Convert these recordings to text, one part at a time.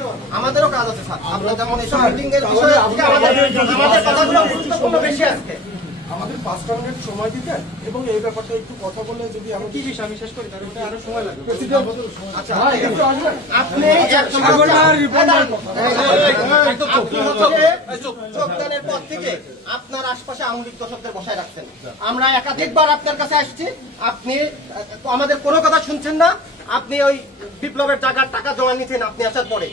আমাদেরও কাজ আছে স্যার। আমরা যেমন এইসব মিটিং এর বিষয়ে আমাদের কথাগুলো গুরুত্বপূর্ণ বেশি আজকে। আমাদের 5টা মিনিট সময় দিতেন এবং এই ব্যাপারটা একটু কথা বলে যদি আমি কি বিষয় আমি শেষ করি তাহলে ওটা আরো সময় লাগবে। আচ্ছা আপনি যোগদানের পর থেকে আপনার আশপাশে আওয়ামী লীগ দর্শকদের বসায় রাখছেন। আমরা একাধিকবার আপনার কাছে আসছি, আপনি আমাদের কোনো কথা শুনছেন না। আপনি ওই বিপ্লবের জায়গার টাকা জমা নিচ্ছেন। আপনি আসার পরে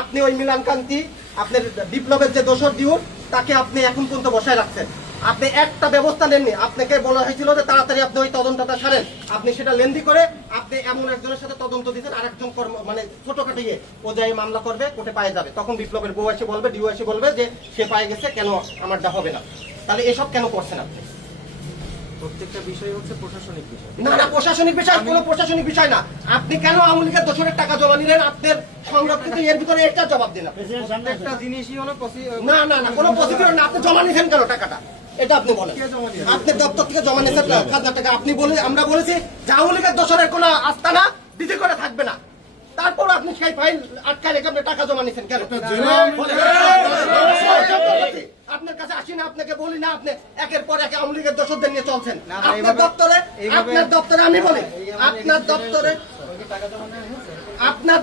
আপনি ওই মিলান কান্তি, আপনার বিপ্লবের যে দোসর দিউর, তাকে আপনি এখন পর্যন্ত বসায় রাখছেন। আপনি একটা ব্যবস্থা নেননি। আপনাকে বলা হয়েছিল যে তাড়াতাড়ি আপনি ওই তদন্তটা সারেন, আপনি সেটা লেন্দি করে আপনি এমন একজনের সাথে তদন্ত দিচ্ছেন, আরেকজন মানে ছোটখাটো ও যাই মামলা করবে, কোর্টে পায়ে যাবে। তখন বিপ্লবের বউ এসে বলবে, ডিও এসে বলবে যে সে পায়ে গেছে, কেন আমারটা হবে না। তাহলে এসব কেন করছেন আপনি? প্রত্যেকটা বিষয় হচ্ছে প্রশাসনিক বিষয়। না না, প্রশাসনিক বিষয় কোনো প্রশাসনিক বিষয় না। আপনি কেন আওয়ামী লীগের দোসরের টাকা জমা নিলেন? আপনার সংরক্ষিত এর ভিতরে একটা জবাব দিন। প্রত্যেকটা জিনিসই হলো না না না, কোনো প্রসিডিউর না। আপনি জমা নিয়েছেন কেন টাকাটা, এটা আপনি বলেন। আপনার দপ্তর থেকে জমা নিয়েছেন 1,000 টাকা। আপনি বলে আমরা বলেছি যে আওয়ামী লীগের দোসরের কোনো আস্তানা দিতে করে থাকবে না। তারপর আপনি সেই ফাইল আটকায় রেখে আপনি টাকা জমা নিয়েছেন কেন? আপনার কাছে আসি না, আপনাকে বলি না, আপনি একের পর এক আওয়ামী লীগের দোসরদের নিয়ে চলছেন। আপনার দপ্তরে আমি বলি, আপনার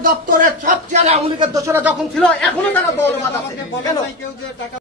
দপ্তরে সব চেয়ারে আওয়ামী লীগের দোসরা যখন ছিল, এখনো তারা দলবাদ আছে কেন?